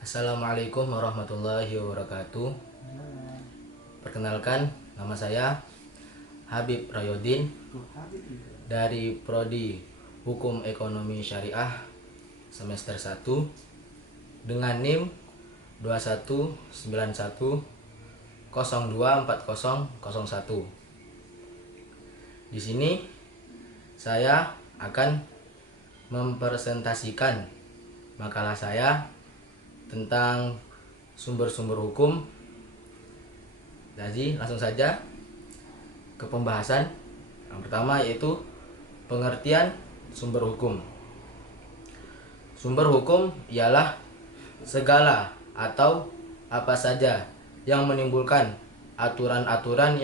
Assalamualaikum warahmatullahi wabarakatuh. Perkenalkan, nama saya Habib Rayodin dari Prodi Hukum Ekonomi Syariah semester 1 dengan NIM 2191024001. Di sini saya akan mempresentasikan makalah saya tentang sumber-sumber hukum. Jadi langsung saja ke pembahasan. Yang pertama yaitu pengertian sumber hukum. Sumber hukum ialah segala atau apa saja yang menimbulkan aturan-aturan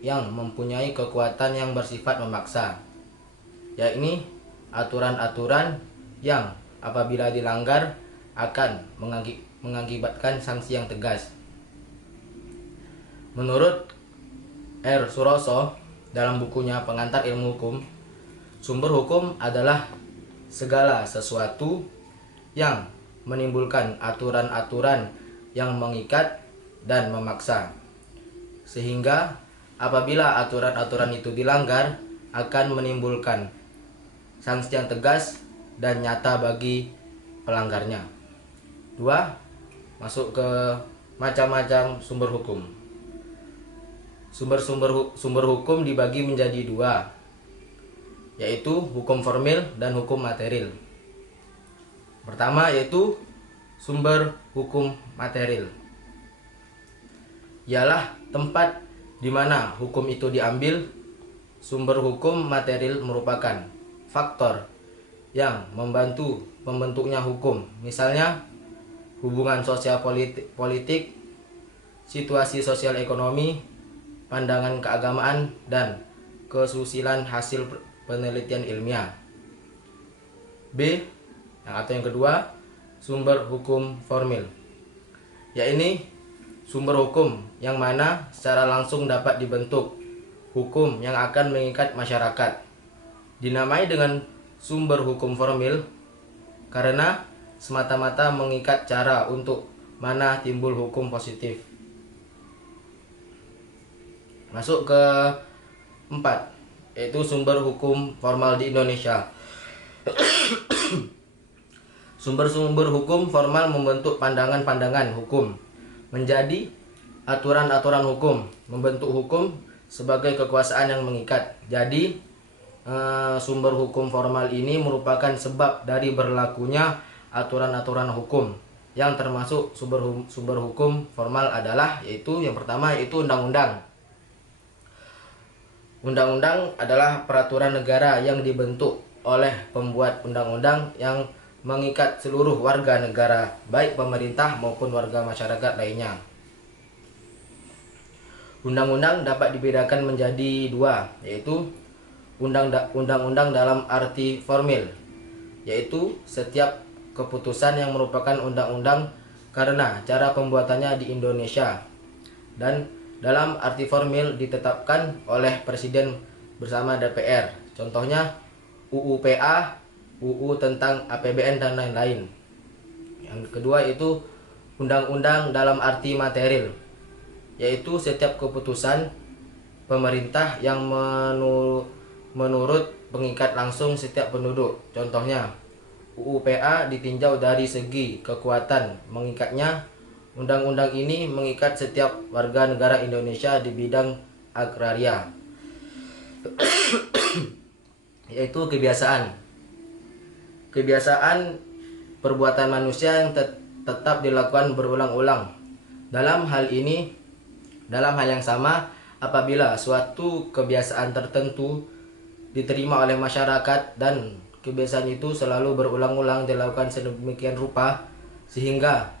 yang mempunyai kekuatan yang bersifat memaksa, yakni aturan-aturan yang apabila dilanggar akan mengakibatkan sanksi yang tegas. Menurut R. Suroso dalam bukunya Pengantar Ilmu Hukum, sumber hukum adalah segala sesuatu yang menimbulkan aturan-aturan yang mengikat dan memaksa, sehingga apabila aturan-aturan itu dilanggar akan menimbulkan sanksi yang tegas dan nyata bagi pelanggarnya. 2. Masuk ke macam-macam sumber hukum. Sumber hukum dibagi menjadi 2, yaitu hukum formil dan hukum material. Pertama yaitu sumber hukum material, ialah tempat di mana hukum itu diambil. Sumber hukum material merupakan faktor yang membantu pembentuknya hukum, misalnya hubungan sosial politik, situasi sosial ekonomi, pandangan keagamaan, dan kesusilaan hasil penelitian ilmiah. B. Yang kedua, sumber hukum formil, yaitu sumber hukum yang mana secara langsung dapat dibentuk hukum yang akan mengikat masyarakat. Dinamai dengan sumber hukum formil karena semata-mata mengikat cara untuk mana timbul hukum positif. Masuk ke 4, yaitu sumber hukum formal di Indonesia. Sumber-sumber hukum formal membentuk pandangan-pandangan hukum menjadi aturan-aturan hukum, membentuk hukum sebagai kekuasaan yang mengikat. Jadi sumber hukum formal ini merupakan sebab dari berlakunya aturan-aturan hukum. Yang termasuk sumber hukum formal adalah yaitu yang pertama yaitu undang-undang. Undang-undang adalah peraturan negara yang dibentuk oleh pembuat undang-undang yang mengikat seluruh warga negara, baik pemerintah maupun warga masyarakat lainnya. Undang-undang dapat dibedakan menjadi 2, yaitu undang-undang dalam arti formil, yaitu setiap keputusan yang merupakan undang-undang karena cara pembuatannya di Indonesia, dan dalam arti formil ditetapkan oleh Presiden bersama DPR. Contohnya UU PA, UU tentang APBN, dan lain-lain. Yang kedua itu undang-undang dalam arti material, yaitu setiap keputusan pemerintah yang menurut pengikat langsung setiap penduduk. Contohnya UU PA ditinjau dari segi kekuatan mengikatnya. Undang-undang ini mengikat setiap warga negara Indonesia di bidang agraria. Yaitu kebiasaan perbuatan manusia yang tetap dilakukan berulang-ulang. Dalam hal yang sama, apabila suatu kebiasaan tertentu diterima oleh masyarakat dan kebiasaan itu selalu berulang-ulang dilakukan sedemikian rupa sehingga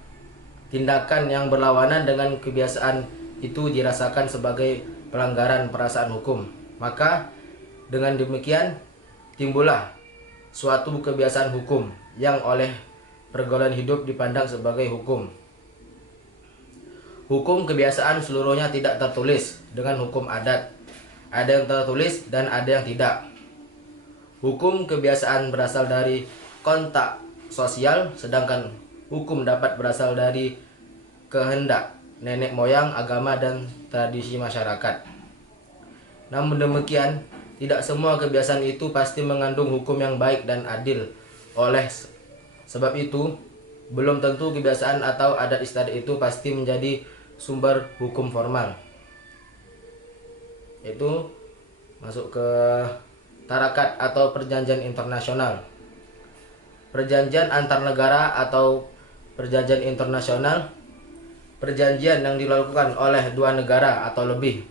tindakan yang berlawanan dengan kebiasaan itu dirasakan sebagai pelanggaran perasaan hukum, maka dengan demikian timbullah suatu kebiasaan hukum yang oleh pergaulan hidup dipandang sebagai hukum. Hukum kebiasaan seluruhnya tidak tertulis dengan hukum adat. Ada yang tertulis dan ada yang tidak. Hukum kebiasaan berasal dari kontak sosial, sedangkan hukum dapat berasal dari kehendak nenek moyang, agama, dan tradisi masyarakat. Namun demikian, tidak semua kebiasaan itu pasti mengandung hukum yang baik dan adil. Oleh sebab itu, belum tentu kebiasaan atau adat istiadat itu pasti menjadi sumber hukum formal. Itu masuk ke tarakat atau perjanjian internasional. Perjanjian antar negara atau perjanjian internasional, perjanjian yang dilakukan oleh dua negara atau lebih.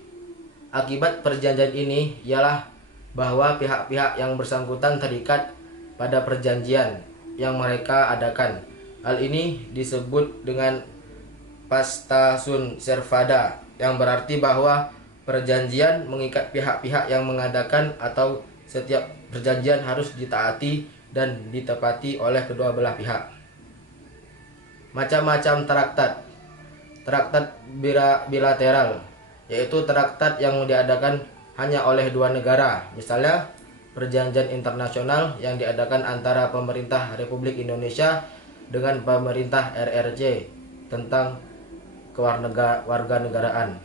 Akibat perjanjian ini ialah bahwa pihak-pihak yang bersangkutan terikat pada perjanjian yang mereka adakan. Hal ini disebut dengan pacta sunt servanda, yang berarti bahwa perjanjian mengikat pihak-pihak yang mengadakan, atau setiap perjanjian harus ditaati dan ditepati oleh kedua belah pihak. Macam-macam traktat. Traktat bilateral, yaitu traktat yang diadakan hanya oleh dua negara. Misalnya, perjanjian internasional yang diadakan antara pemerintah Republik Indonesia dengan pemerintah RRC tentang kewarganegaraan.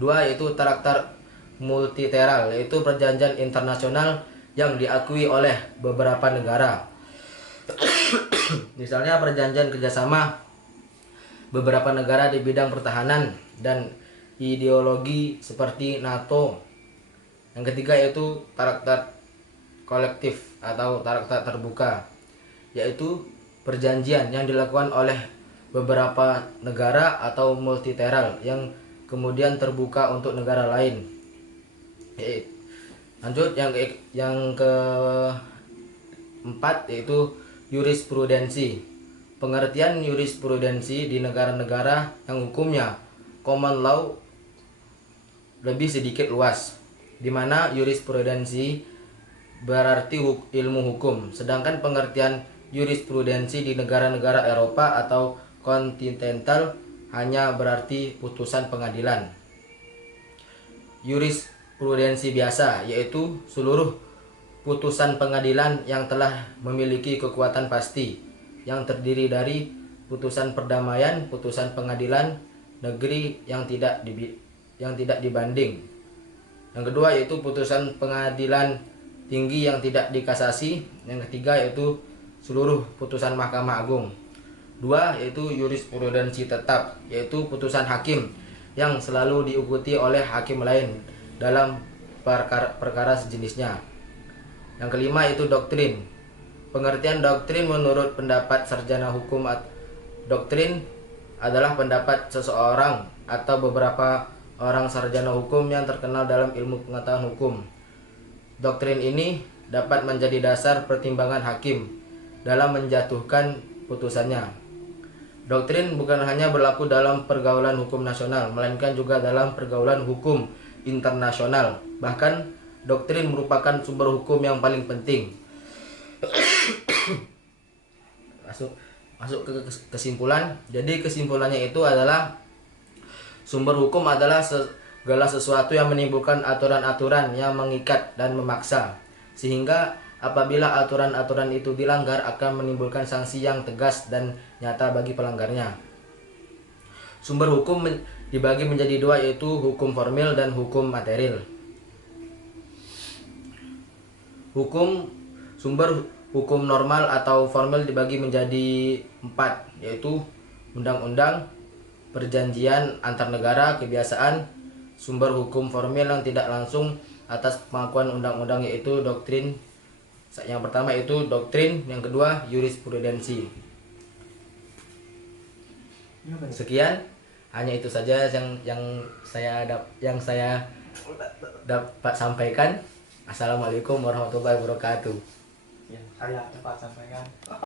Dua, yaitu traktat multilateral, yaitu perjanjian internasional yang diakui oleh beberapa negara. Misalnya perjanjian kerjasama beberapa negara di bidang pertahanan dan ideologi seperti NATO. Yang ketiga yaitu traktat kolektif atau traktat terbuka, yaitu perjanjian yang dilakukan oleh beberapa negara atau multilateral yang kemudian terbuka untuk negara lain. Lanjut, yang keempat yaitu jurisprudensi. Pengertian jurisprudensi di negara-negara yang hukumnya common law lebih sedikit luas, di mana jurisprudensi berarti ilmu hukum, sedangkan pengertian jurisprudensi di negara-negara Eropa atau kontinental hanya berarti putusan pengadilan. Jurisprudensi biasa yaitu seluruh putusan pengadilan yang telah memiliki kekuatan pasti, yang terdiri dari putusan perdamaian, putusan pengadilan negeri yang tidak dibanding. Yang kedua yaitu putusan pengadilan tinggi yang tidak dikasasi. Yang ketiga yaitu seluruh putusan Mahkamah Agung. Dua, yaitu jurisprudensi tetap, yaitu putusan hakim yang selalu diikuti oleh hakim lain dalam perkara sejenisnya. Yang kelima itu doktrin. Pengertian doktrin menurut pendapat sarjana hukum. Doktrin adalah pendapat seseorang atau beberapa orang sarjana hukum yang terkenal dalam ilmu pengetahuan hukum. Doktrin ini dapat menjadi dasar pertimbangan hakim dalam menjatuhkan putusannya. Doktrin bukan hanya berlaku dalam pergaulan hukum nasional, melainkan juga dalam pergaulan hukum internasional. Bahkan doktrin merupakan sumber hukum yang paling penting. Masuk ke kesimpulan. Jadi kesimpulannya itu adalah sumber hukum adalah segala sesuatu yang menimbulkan aturan-aturan yang mengikat dan memaksa, sehingga apabila aturan-aturan itu dilanggar akan menimbulkan sanksi yang tegas dan nyata bagi pelanggarnya. Sumber hukum dibagi menjadi dua, yaitu hukum formil dan hukum material. Sumber hukum normal atau formal dibagi menjadi 4, yaitu undang-undang, perjanjian antar negara, kebiasaan. Sumber hukum formil yang tidak langsung atas pengakuan undang-undang yaitu doktrin. Yang pertama itu doktrin, yang kedua jurisprudensi. Sekian, hanya itu saja yang saya dapat sampaikan. Assalamualaikum warahmatullahi wabarakatuh. Ya, saya dapat sampaikan.